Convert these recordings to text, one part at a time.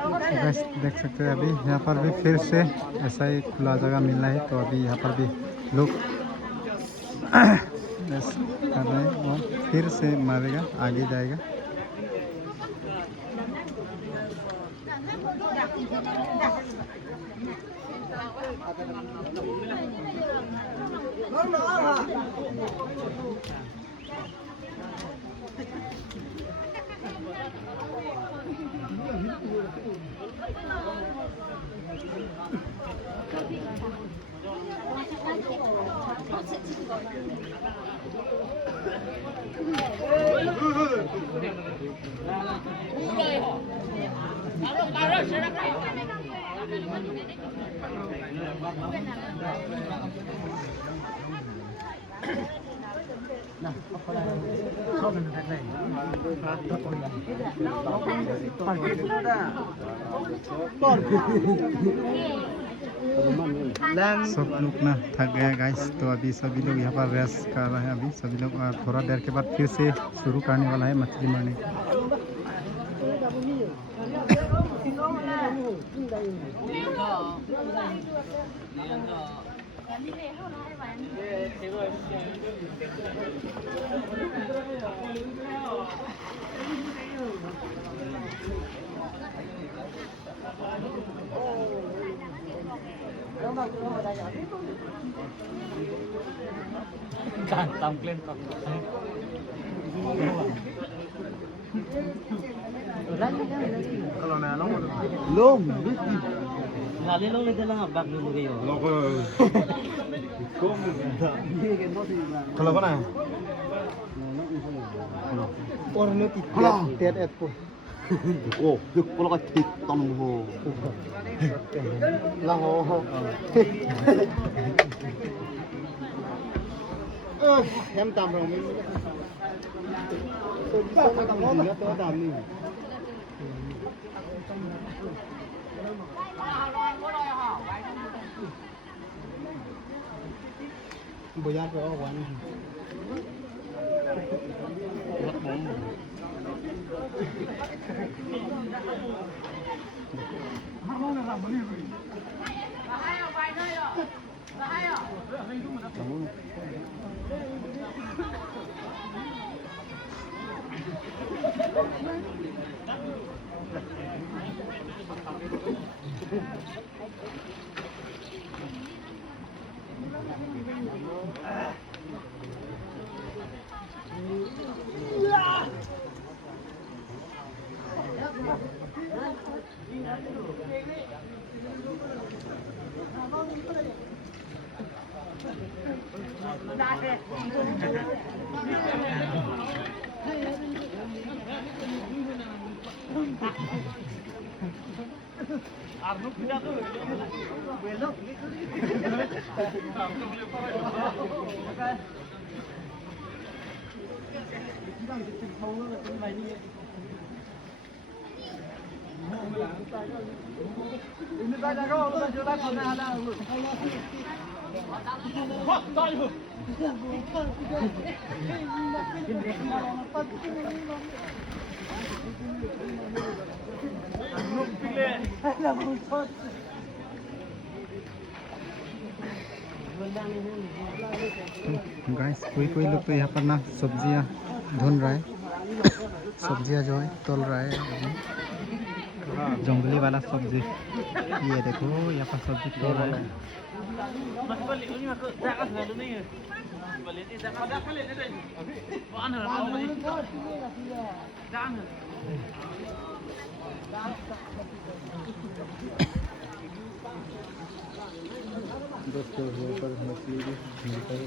बस देख सकते हैं अभी यहाँ पर भी फिर से ऐसा ही खुला जगह मिल रहा है, तो अभी यहाँ पर भी लोग बस कर रहे हैं और फिर से मारेगा, आगे जाएगा। सब लोग ना थक गया गाइस, तो अभी सभी लोग यहाँ पर रेस्ट कर रहे हैं। अभी सभी लोग थोड़ा देर के बाद फिर से शुरू करने वाला है मछली मारने। Tầm lên còn Kalau na long Lom Lali long lên lang bag luôn kayo. kalau apa na? और नती तेर एत को Oh, kalau kat tam ho. ला हो em tạm rồi mình sao mà tạm gì nữa tôi tạm đi bây giờ có quán guys कोई लोग तो यहाँ पर ना सब्जियाँ धुन रहा है, सब्जियाँ जो है तोल रहा है अभी। जंगली वाला सब्जी, ये देखो यहाँ पर सब्जी तोल रहा है। दोस्तों यहाँ पर मछली भी मिलता है।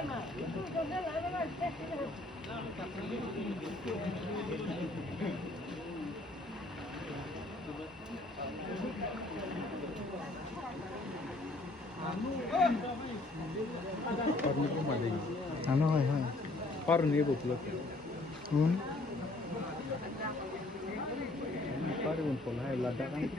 Enak. Ano hoy hoy. Parang niya buklot. Un. Parang pula ay lada kan.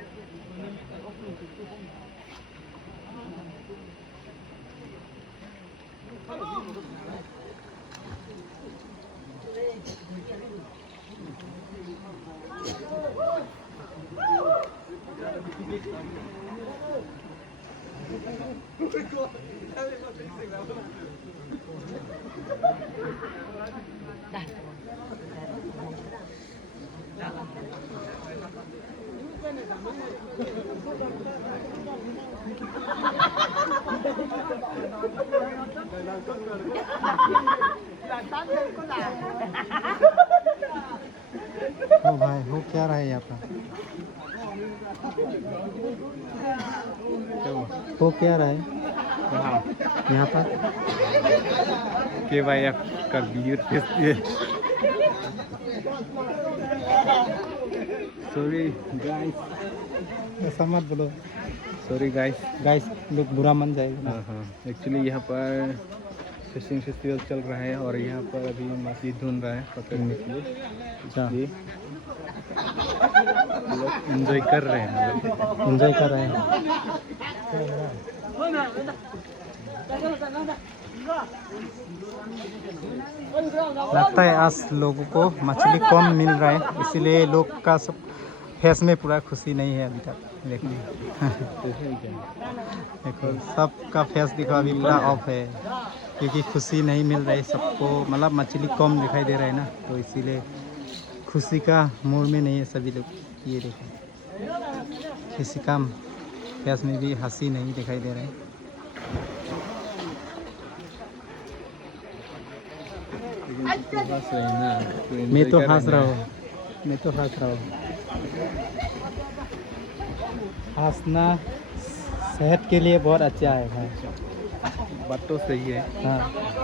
ओ भाई हो क्या रहा है यहाँ पर? हो क्या रहा है यहाँ पर? KYF का वीडियो टेस्ट है। सॉरी गाइस, ऐसा मत बोलो सॉरी गाइस। गाइस, लोग बुरा मान जाएगा ना। हाँ, एक्चुअली यहाँ पर फिशिंग फेस्टिवल चल रहा है और यहाँ पर अभी मछली ढूंढ रहा है पकड़ने के लिए। अच्छा, ये लोग एंजॉय कर रहे हैं। एंजॉय कर रहे हैं। लगता है आज लोगों को मछली कम मिल रहा है, इसीलिए लोग का सब फेस में पूरा खुशी नहीं है अभी तक। देखो देखो सबका फेस दिखो अभी पूरा ऑफ है, क्योंकि खुशी नहीं मिल रही सबको, मतलब मछली कम दिखाई दे रहा है ना, तो इसीलिए खुशी का मूड में नहीं है सभी लोग। ये देखो किसी का फेस में भी हंसी नहीं दिखाई दे रहा है। मैं तो हंस रहा हूँ, मैं तो हंस रहा हूँ। हंसना सेहत के लिए बहुत अच्छा है भाई। बात तो सही है। हाँ,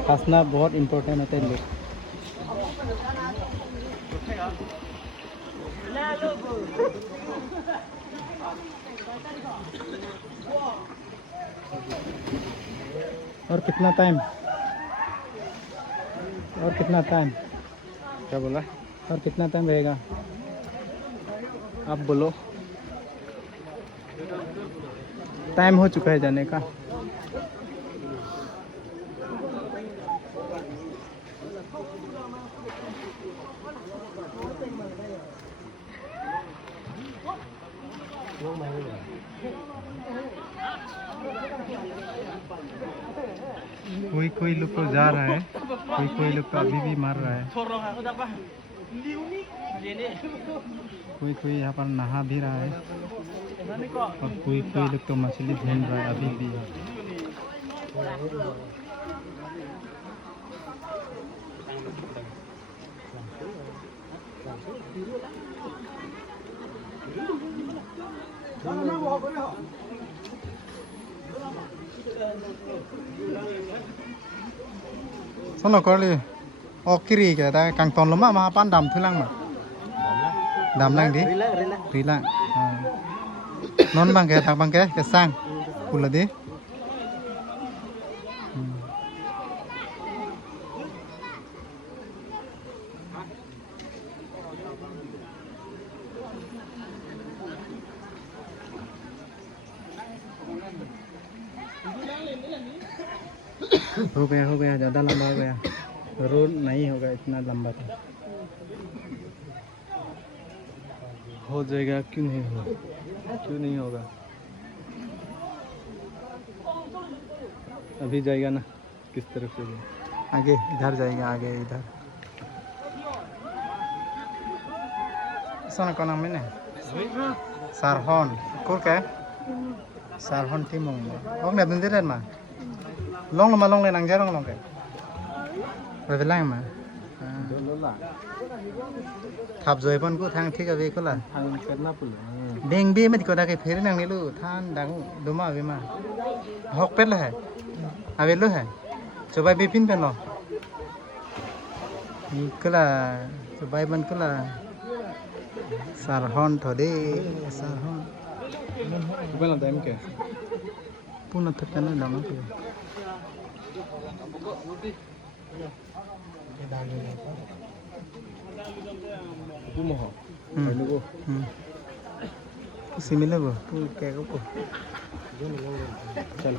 हंसना बहुत इम्पोर्टेंट होता है लोग। और कितना टाइम? और कितना टाइम? क्या बोला? और कितना टाइम रहेगा? आप बोलो। टाइम हो चुका है जाने का। कोई कोई लोग तो जा रहा है, कोई लोग तो अभी भी मार रहा है, कोई कोई यहाँ पर नहा भी रहा है, और कोई लोग तो मछली ढूंढ रहा है अभी भी। Sono kali, oh kiri kita kang ton lemah mah pan dam tulang mah, dam lang di, rila, non bang ke tak bang ke sang, pula di. हो गया, ज़्यादा लंबा हो गया। रोड नहीं होगा इतना लंबा तो। हो जाएगा, क्यों नहीं होगा, क्यों नहीं होगा। अभी जाएगा ना, किस तरफ से जाए? आगे इधर जाएगा, आगे इधर। sana kau namanya Sarhon kur ke Sarhon Timung ok na dun diren ma long le nang jarong long ke rồi về mà tháp rồi bọn cô thang thích về cô là thang करना पड़ेगा। đèn bia mới có đã cái phê năng này lu than đang đúng mà về mà học pet là à về lu है cho bài bia pin pen lo cứ là cho bài bên cứ là Sarhon thôi đi Sarhon Bukan ada MK. puno tất cả nó làm nó kìa Itu mau. Hmm. Ini bu. similar bu tu kayak apa चल